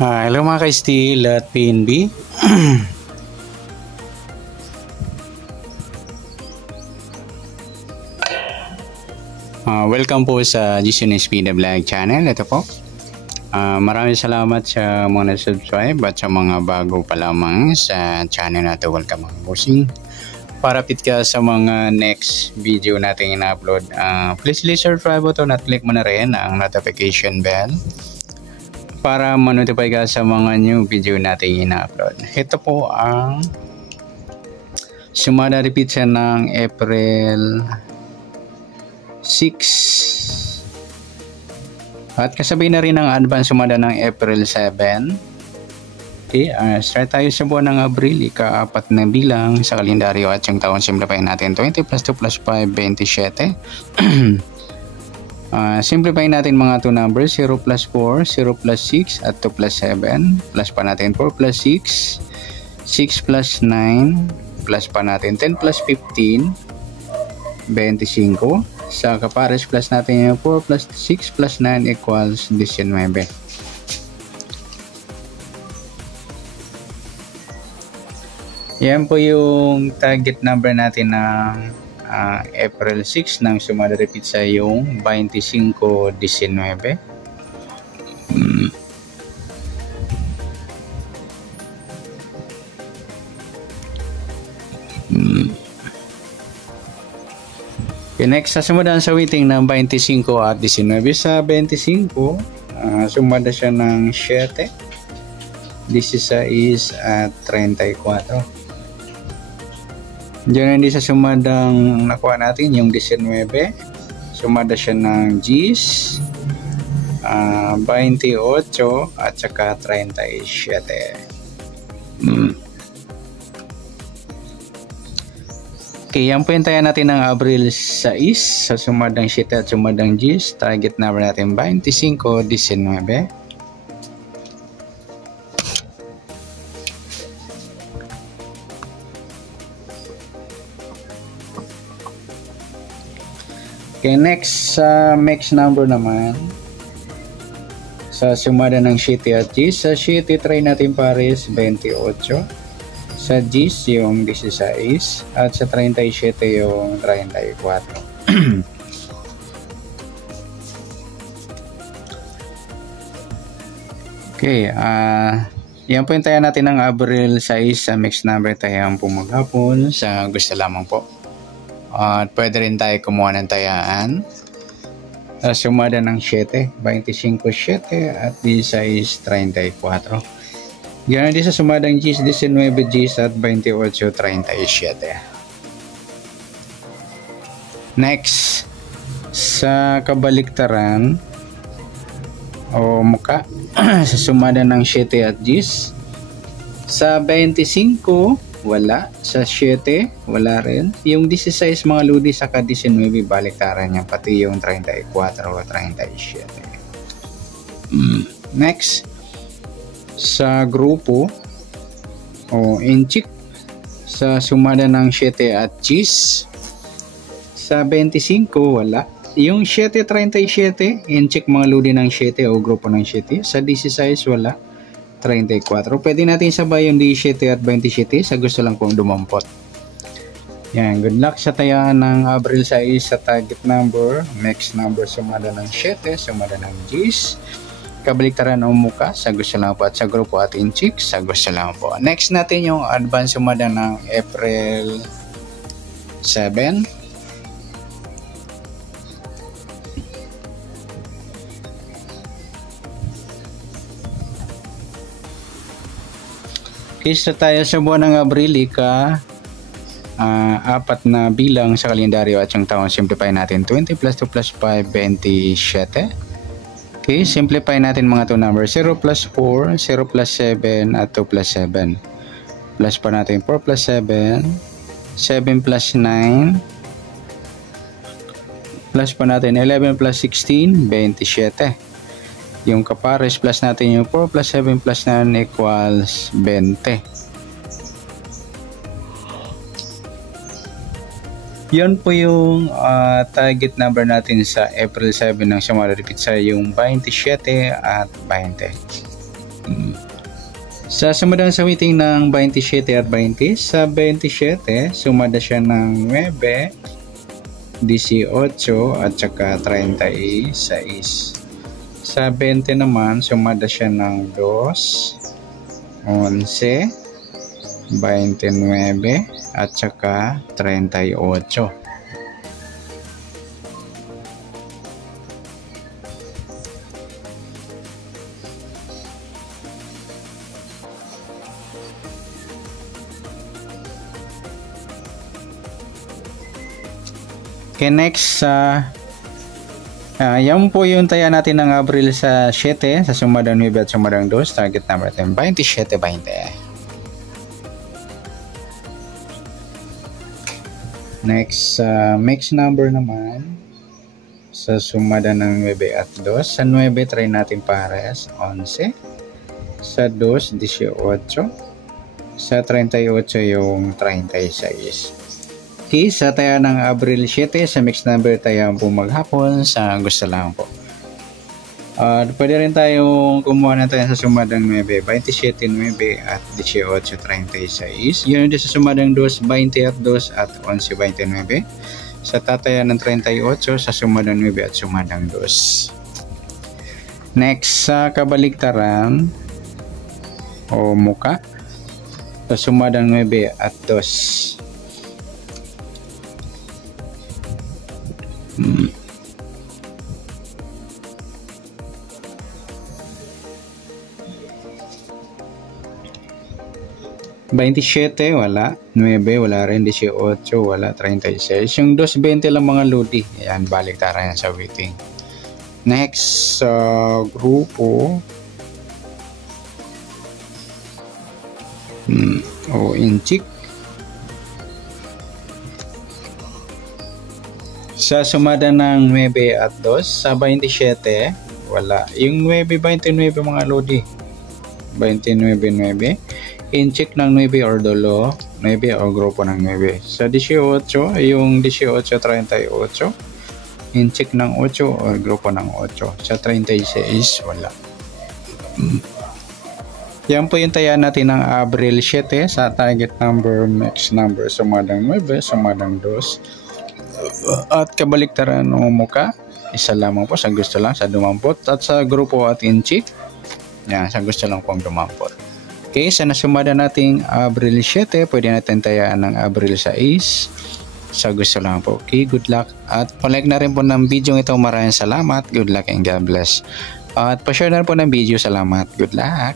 Hello mga ka-Steel at PNB. Welcome po sa GCNSP The Vlog channel. Ito po. Maraming salamat sa mga na-subscribe at sa mga bago pa lamang sa channel na ito. Welcome mga bossing. Para fit ka sa mga next video natin ina-upload, please subscribe button at click mo na rin ang notification bell para ma-notify ka sa mga new video natin ina-upload. Ito po ang sumada repeat siya ng April 6 at kasabay na rin ang advance sumada ng April 7. Okay, start tayo sa buwan ng Abril, ika-4 na bilang sa kalendaryo at yung taon simplify natin 20 plus 2 plus 5, 27. Simplify natin mga 2 numbers, 0 plus 4, 0 plus 6 at 2 plus 7. Plus pa natin 4 plus 6, 6 plus 9, plus pa natin 10 plus 15, 25. Sa kapares plus natin yung 4 plus 6 plus 9 equals 19. Yan po yung target number natin ng April 6 ng sumada repeat sa yung 25-19. Okay, next, sasumada sa weighting ng 25 at 19. Sa 25, sumada siya ng 7, 16 at 34. Diyan hindi sa sumadang nakuha natin yung 19, sumada siya ng Gs, 28 at saka 37. Okay, yan po yung tayo natin ng Abril 6 sa sumadang 7 at sumadang Gs. Target number natin 25, 19. Okay, next sa mix number naman sa sumada ng 7 at Gs. Sa 7 try natin pares 28, sa Gs yung 16 at sa 37 yung 34. Okay, yan po yung tayo natin ng Abril 6 sa mix number tayo ang pumaghapon sa gusto lamang po. At pwede rin tayo kumuha ng tayaan sa sumada ng 7, 25, 7 at 16, 34. Ganoon din sa sumadang Gs, 19 Gs at 28, 37. Next, sa kabaliktaran o muka sa sumada ng 7 at Gs, sa 25 wala, sa 7 wala rin, yung 16 mga ludi saka 19 baliktaran niya, pati yung 34 o 37. Next, sa grupo o inchik sa sumada ng 7 at Gs, sa 25 wala, yung 7-37 inchik mga ludi ng 7 o grupo ng 7, sa 16 wala, 34. Pwede natin sabay yung 17 at 27 sa gusto lang pong dumampot. Yan, good luck sa tayaan ng Abril 6 sa target number, mix number sumada ng 7, sumada ng Gs, kabaliktaran o muka sa gusto lang po at sa grupo at inchik sa gusto lang po. Next natin yung advance sumada ng April 7. Isa tayo sa buwan ng Abril, ika-4 na bilang sa kalendaryo at yung taon simplify natin 20 plus 2 plus 5, 27. Okay, simplify natin mga 2 numbers, 0 plus 4, 0 plus 7 at 2 plus 7. Plus pa natin 4 plus 7, 7 plus 9, plus pa natin 11 plus 16, 27. Yung kapares plus natin yung 4 plus 7 plus 9 equals 20. Yan po yung target number natin sa April 7 ng sumada repeat sa yung 27 at 20. Sa sumunod sa meeting ng 27 at 20, sa 27, sumada siya ng 9, 18 at saka 36. Sa 20 naman, sumada siya ng 2, 11, 29 at saka 38. Okay, next, yan po yung taya natin ng Abril sa 7, sa sumadang 9 at sumadang 2, target number natin 27-20. Next, mix number naman, sa sumada ng 9 at 2, sa 9 try natin pares, 11, sa 2, 18, sa 38 yung 36. Okay, sa taya ng Abril 7, sa mix number tayo po maghapon sa gusto lang po. Pwede rin tayong kumuha na tayo sa sumadang 9, 27, 9 at 18, 36. Yun din sa sumadang 2, 20 at 2 at 11, 29. Sa tataya ng 38, sa sumadang 9 at sumadang 2. Next, sa kabaligtaran o muka, sa sumadang 9 at 2. 27 wala, 9 wala rin, 18 wala, 36. Yung 220 lang mga lodi. Ayan, baliktaran yan sa waiting. Next, grupo o inchik. Sa sumada ng 9 at 2, sa 27 wala. Yung 9, 29 mga lodi. 29, 9. In-check ng 9 or dolo, 9 o grupo ng 9. Sa 18, yung 18, 38, in-check ng 8 or grupo ng 8. Sa 36, wala. Yan po yung taya natin ng Abril 7 sa target number, mix number, sumadang 9, sumadang 2. At kabaliktaran ng muka, isa lamang po sa gusto lang, sa dumampot. At sa grupo at in-check, yan, sa gusto lang pong dumampot. Okay, sa nasumada nating Abril 7, pwede natin tayaan ng Abril 6. Sa gusto lang po. Okay, good luck. At palike na rin po ng video ito. Maraming salamat. Good luck and God bless. At pa-share na rin po ng video. Salamat. Good luck.